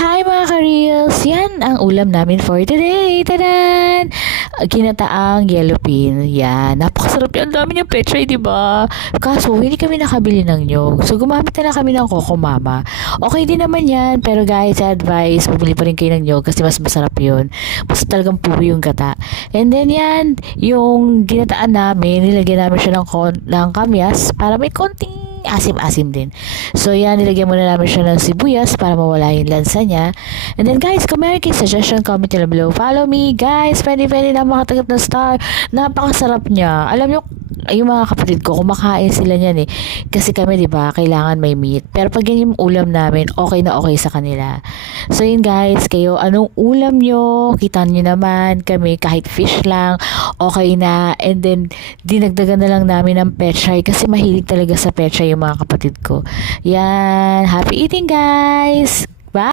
Hi mga ka-reels! Yan ang ulam namin for today. Tadan! Ginataang yellow pin. Yan. Napakasarap yan. Ang dami niyang petray, di ba? Kaso, hindi kami nakabili ng nyog. So, gumamit na lang kami ng Coco Mama. Okay din naman yan. Pero guys, advice, bumili pa rin kayo ng nyog kasi mas masarap yun. Mas talagang puro yung gata. And then yan, yung ginataan namin, nilagyan namin siya ng kamyas para may konting asim-asim din. So yan, nilagyan muna namin siya ng sibuyas para mawala yung lansa niya. And then guys, kung meron kayo suggestion, comment nyo below. Follow me guys, pwede na makatanggap ng star. Napakasarap niya. Alam nyo, yung mga kapatid ko, kumakain sila niyan eh. Kasi kami, di ba, kailangan may meat. Pero pag yan yung ulam namin, okay na okay sa kanila. So yun guys, kayo, anong ulam nyo? Kita nyo naman, kami kahit fish lang, okay na. And then, dinagdagan na lang namin ng pechay kasi mahilig talaga sa pechay yung mga kapatid ko. Yan, happy eating guys!